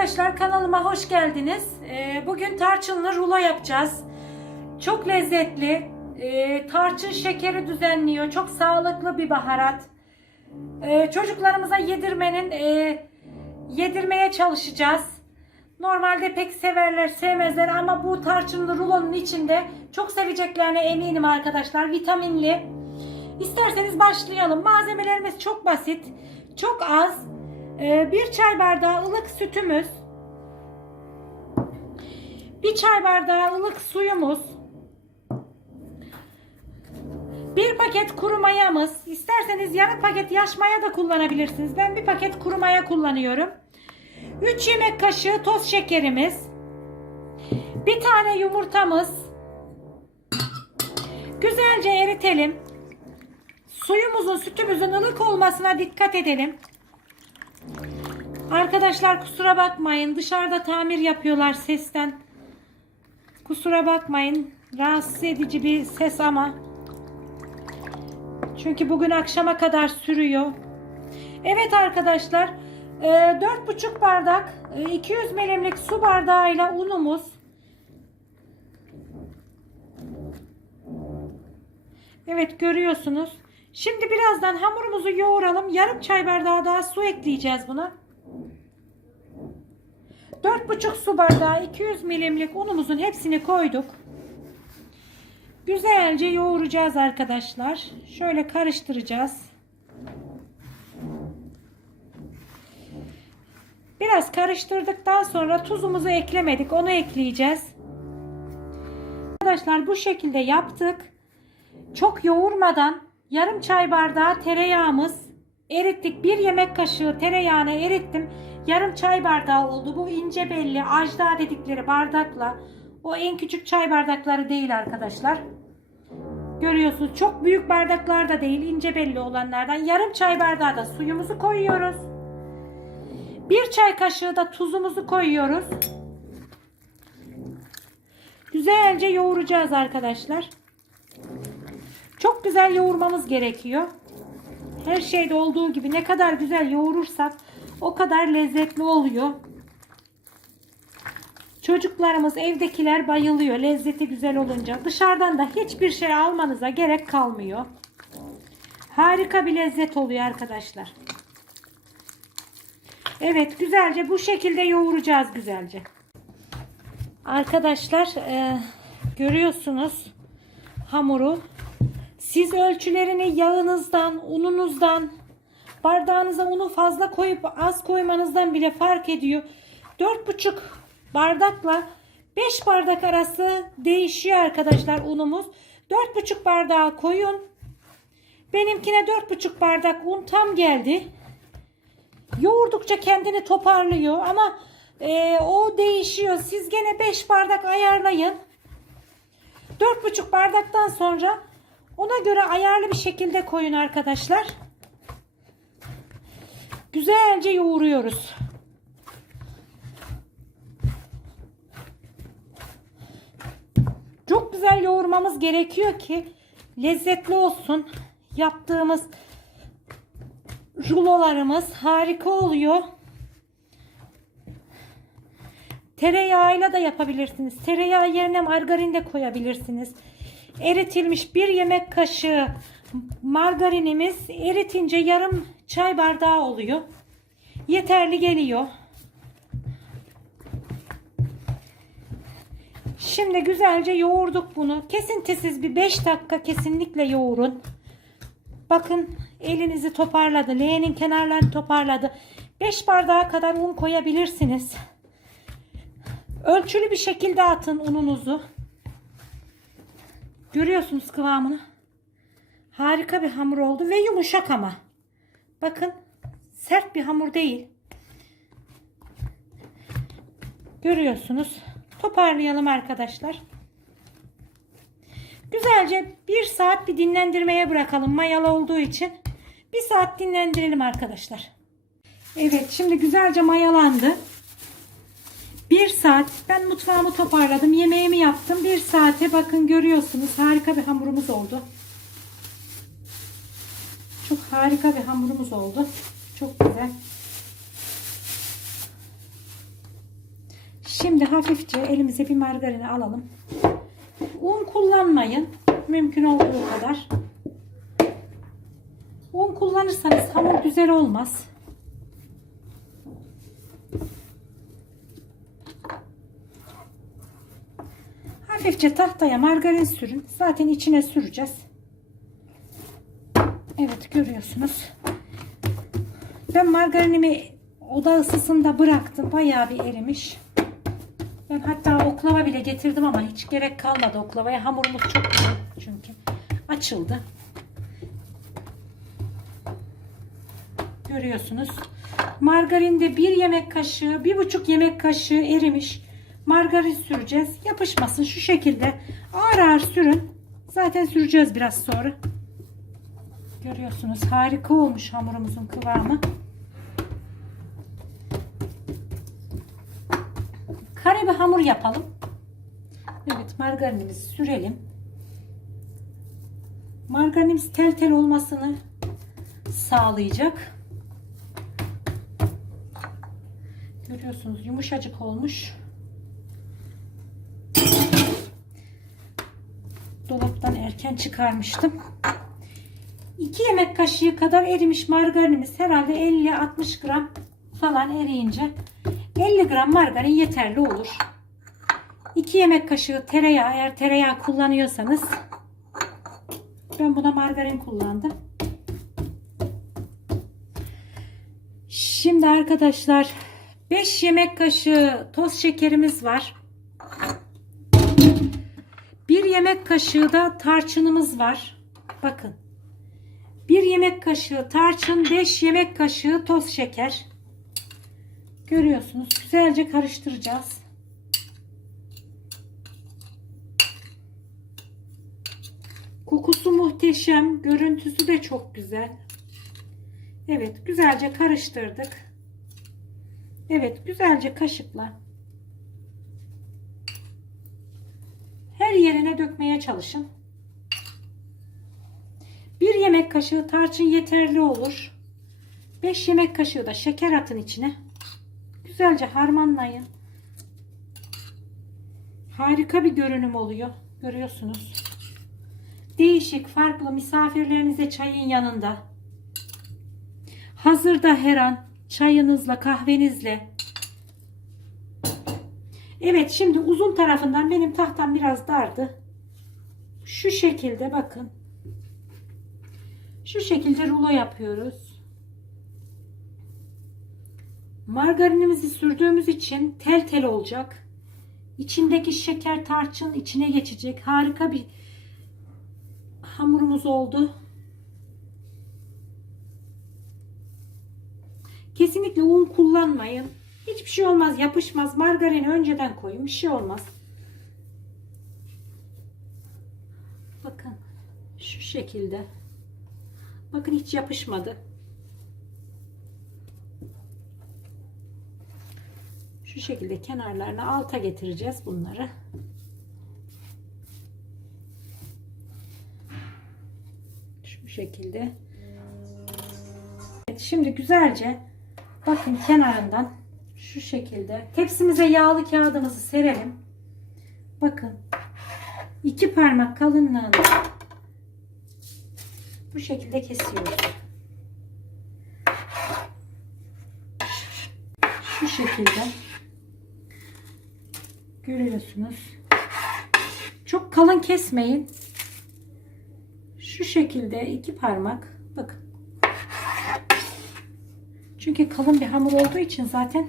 Arkadaşlar kanalıma hoş geldiniz. Ee, Bugün tarçınlı rulo yapacağız. Çok lezzetli. Ee, Tarçın şekeri düzenliyor. Çok sağlıklı bir baharat. Ee, Çocuklarımıza yedirmenin e, yedirmeye çalışacağız. Normalde pek severler sevmezler ama bu tarçınlı rulonun içinde çok seveceklerine eminim arkadaşlar. Vitaminli. İsterseniz başlayalım. Malzemelerimiz çok basit. Çok az. Ee, bir çay bardağı ılık sütümüz. Bir çay bardağı ılık suyumuz. Bir paket kuru mayamız. İsterseniz yarım paket yaş maya da kullanabilirsiniz. Ben bir paket kuru maya kullanıyorum. 3 yemek kaşığı toz şekerimiz. Bir tane yumurtamız. Güzelce eritelim. Suyumuzun, sütümüzün ılık olmasına dikkat edelim. Arkadaşlar kusura bakmayın. Dışarıda tamir yapıyorlar sesten. Kusura bakmayın. Rahatsız edici bir ses ama. Çünkü bugün akşama kadar sürüyor. Evet arkadaşlar. e, 4,5 bardak e, 200 milimlik su bardağıyla unumuz. Evet görüyorsunuz. Şimdi birazdan hamurumuzu yoğuralım. Yarım çay bardağı daha su ekleyeceğiz buna. 4,5 su bardağı 200 milimlik unumuzun hepsini koyduk. Güzelce yoğuracağız arkadaşlar. Şöyle karıştıracağız. Biraz karıştırdıktan sonra tuzumuzu eklemedik. Onu ekleyeceğiz. Arkadaşlar bu şekilde yaptık. Çok yoğurmadan yarım çay bardağı tereyağımız erittik. Bir yemek kaşığı tereyağını erittim. Yarım çay bardağı oldu. Bu ince belli ajda dedikleri bardakla. O en küçük çay bardakları değil arkadaşlar. Görüyorsunuz çok büyük bardaklar da değil ince belli olanlardan. Yarım çay bardağı da suyumuzu koyuyoruz. Bir çay kaşığı da tuzumuzu koyuyoruz. Güzelce yoğuracağız arkadaşlar. Çok güzel yoğurmamız gerekiyor. Her şeyde olduğu gibi ne kadar güzel yoğurursak o kadar lezzetli oluyor. Çocuklarımız, evdekiler bayılıyor lezzeti güzel olunca. Dışarıdan da hiçbir şey almanıza gerek kalmıyor. Harika bir lezzet oluyor arkadaşlar. Evet güzelce bu şekilde yoğuracağız güzelce. Arkadaşlar e, görüyorsunuz hamuru. Siz ölçülerini yağınızdan, ununuzdan, bardağınıza unu fazla koyup az koymanızdan bile fark ediyor. 4,5 bardakla 5 bardak arası değişiyor arkadaşlar unumuz. 4,5 bardağı koyun. Benimkine 4,5 bardak un tam geldi. Yoğurdukça kendini toparlıyor ama e, o değişiyor. Siz gene 5 bardak ayarlayın. 4,5 bardaktan sonra ona göre ayarlı bir şekilde koyun arkadaşlar. Güzelce yoğuruyoruz. Çok güzel yoğurmamız gerekiyor ki lezzetli olsun. Yaptığımız rulolarımız harika oluyor. Tereyağıyla da yapabilirsiniz. Tereyağı yerine margarin de koyabilirsiniz. Eritilmiş bir yemek kaşığı margarinimiz eritince yarım çay bardağı oluyor. Yeterli geliyor. Şimdi güzelce yoğurduk bunu. Kesintisiz bir 5 dakika kesinlikle yoğurun. Bakın elinizi toparladı. Leğenin kenarlarını toparladı. 5 bardağa kadar un koyabilirsiniz. Ölçülü bir şekilde atın ununuzu. Görüyorsunuz kıvamını. Harika bir hamur oldu ve yumuşak ama. Bakın sert bir hamur değil. Görüyorsunuz. Toparlayalım arkadaşlar. Güzelce bir saat bir dinlendirmeye bırakalım mayalı olduğu için. Bir saat dinlendirelim arkadaşlar. Evet şimdi güzelce mayalandı. Bir saat ben mutfağımı toparladım. Yemeğimi yaptım. Bir saate bakın görüyorsunuz harika bir hamurumuz oldu. Çok harika bir hamurumuz oldu. Çok güzel. Şimdi hafifçe elimize bir margarini alalım. Un kullanmayın. Mümkün olduğu kadar. Un kullanırsanız hamur güzel olmaz. Hafifçe tahtaya margarin sürün. Zaten içine süreceğiz. Evet görüyorsunuz. Ben margarinimi oda ısısında bıraktım. Bayağı bir erimiş. Ben hatta oklava bile getirdim ama hiç gerek kalmadı oklavaya. Hamurumuz çok güzel çünkü. Açıldı. Görüyorsunuz. Margarinde bir yemek kaşığı, bir buçuk yemek kaşığı erimiş. Margarin süreceğiz. Yapışmasın şu şekilde. Ağır ağır sürün. Zaten süreceğiz biraz sonra. Görüyorsunuz harika olmuş hamurumuzun kıvamı. Kare bir hamur yapalım. Evet margarinimizi sürelim. Margarinimiz tel tel olmasını sağlayacak. Görüyorsunuz yumuşacık olmuş. Dolaptan erken çıkarmıştım. 2 yemek kaşığı kadar erimiş margarinimiz herhalde 50-60 gram falan eriyince 50 gram margarin yeterli olur. 2 yemek kaşığı tereyağı eğer tereyağı kullanıyorsanız ben buna margarin kullandım. Şimdi arkadaşlar 5 yemek kaşığı toz şekerimiz var. 1 yemek kaşığı da tarçınımız var. Bakın. 1 yemek kaşığı tarçın, 5 yemek kaşığı toz şeker. Görüyorsunuz. Güzelce karıştıracağız. Kokusu muhteşem. Görüntüsü de çok güzel. Evet. Güzelce karıştırdık. Evet. Güzelce kaşıkla her yerine dökmeye çalışın. Yemek kaşığı tarçın yeterli olur. 5 yemek kaşığı da şeker atın içine. Güzelce harmanlayın. Harika bir görünüm oluyor. Görüyorsunuz. Değişik, farklı misafirlerinize çayın yanında. Hazırda her an çayınızla, kahvenizle. Evet, şimdi uzun tarafından benim tahtam biraz dardı. Şu şekilde bakın. Şu şekilde rulo yapıyoruz. Margarinimizi sürdüğümüz için tel tel olacak. İçindeki şeker tarçın içine geçecek. Harika bir hamurumuz oldu. Kesinlikle un kullanmayın. Hiçbir şey olmaz. Yapışmaz. Margarini önceden koyun. Bir şey olmaz. Bakın. Şu şekilde. Bakın hiç yapışmadı. Şu şekilde kenarlarını alta getireceğiz bunları. Şu şekilde. Evet, şimdi güzelce bakın kenarından şu şekilde tepsimize yağlı kağıdımızı serelim. Bakın iki parmak kalınlığında bu şekilde kesiyoruz. Şu şekilde görüyorsunuz. Çok kalın kesmeyin. Şu şekilde iki parmak bakın. Çünkü kalın bir hamur olduğu için zaten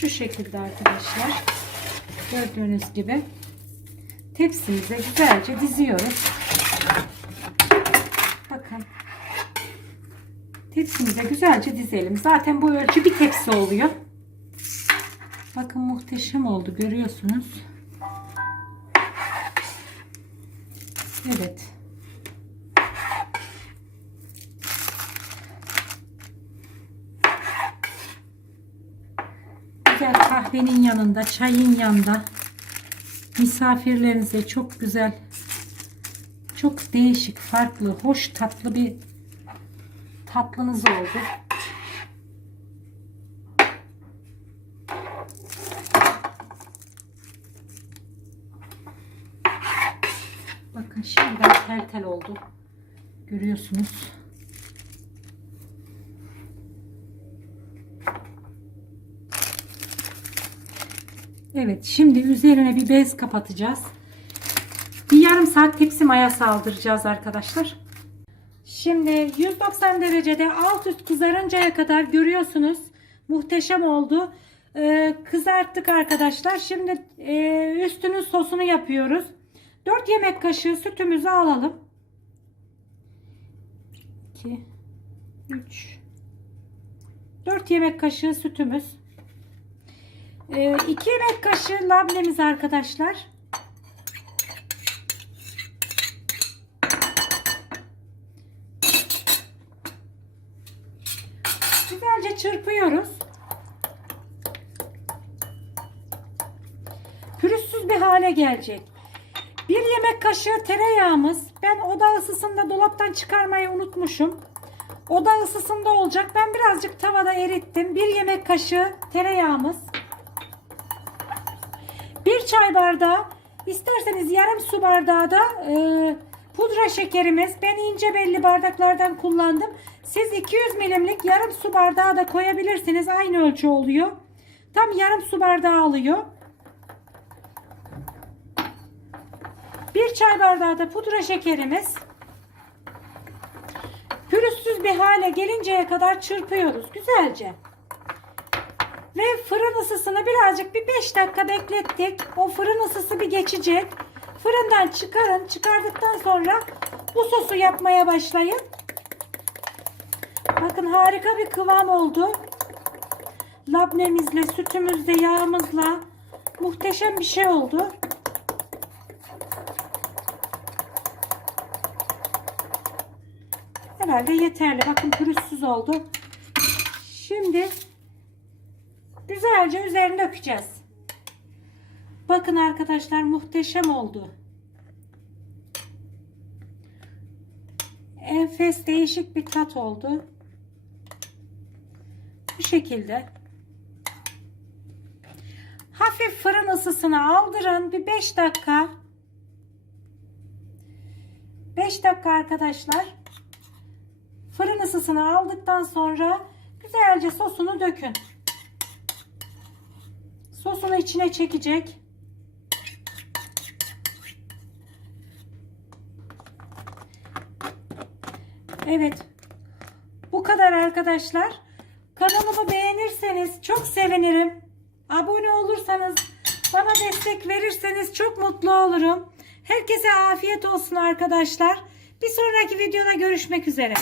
şu şekilde arkadaşlar gördüğünüz gibi tepsimize güzelce diziyoruz. Bakın tepsimize güzelce dizelim. Zaten bu ölçü bir tepsi oluyor. Bakın muhteşem oldu görüyorsunuz. Evet. Güzel kahvenin yanında, çayın yanında misafirlerinize çok güzel, çok değişik, farklı, hoş tatlı bir tatlınız oldu. Bakın şimdiden tel tel oldu. Görüyorsunuz. Evet şimdi üzerine bir bez kapatacağız. Bir yarım saat tepsi maya saldıracağız arkadaşlar. Şimdi 190 derecede alt üst kızarıncaya kadar görüyorsunuz. Muhteşem oldu. Ee, kızarttık arkadaşlar. Şimdi e, üstünün sosunu yapıyoruz. 4 yemek kaşığı sütümüzü alalım. 2 3 4 yemek kaşığı sütümüz. 2 yemek kaşığı labnemiz arkadaşlar. Güzelce çırpıyoruz. Pürüzsüz bir hale gelecek. Bir yemek kaşığı tereyağımız. Ben oda ısısında dolaptan çıkarmayı unutmuşum. Oda ısısında olacak. Ben birazcık tavada erittim. Bir yemek kaşığı tereyağımız. Çay bardağı isterseniz yarım su bardağı da e, pudra şekerimiz. Ben ince belli bardaklardan kullandım. Siz 200 milimlik yarım su bardağı da koyabilirsiniz. Aynı ölçü oluyor. Tam yarım su bardağı alıyor. Bir çay bardağı da pudra şekerimiz. Pürüzsüz bir hale gelinceye kadar çırpıyoruz güzelce. Ve fırın ısısını birazcık bir 5 dakika beklettik. O fırın ısısı bir geçecek. Fırından çıkarın. Çıkardıktan sonra bu sosu yapmaya başlayın. Bakın harika bir kıvam oldu. Labnemizle, sütümüzle, yağımızla muhteşem bir şey oldu. Herhalde yeterli. Bakın pürüzsüz oldu. Şimdi güzelce üzerine dökeceğiz. Bakın arkadaşlar muhteşem oldu. Enfes değişik bir tat oldu. Bu şekilde. Hafif fırın ısısına aldırın. Bir 5 dakika. 5 dakika arkadaşlar. Fırın ısısını aldıktan sonra güzelce sosunu dökün. Sosunu içine çekecek. Evet. Bu kadar arkadaşlar. Kanalımı beğenirseniz çok sevinirim. Abone olursanız bana destek verirseniz çok mutlu olurum. Herkese afiyet olsun arkadaşlar. Bir sonraki videoda görüşmek üzere.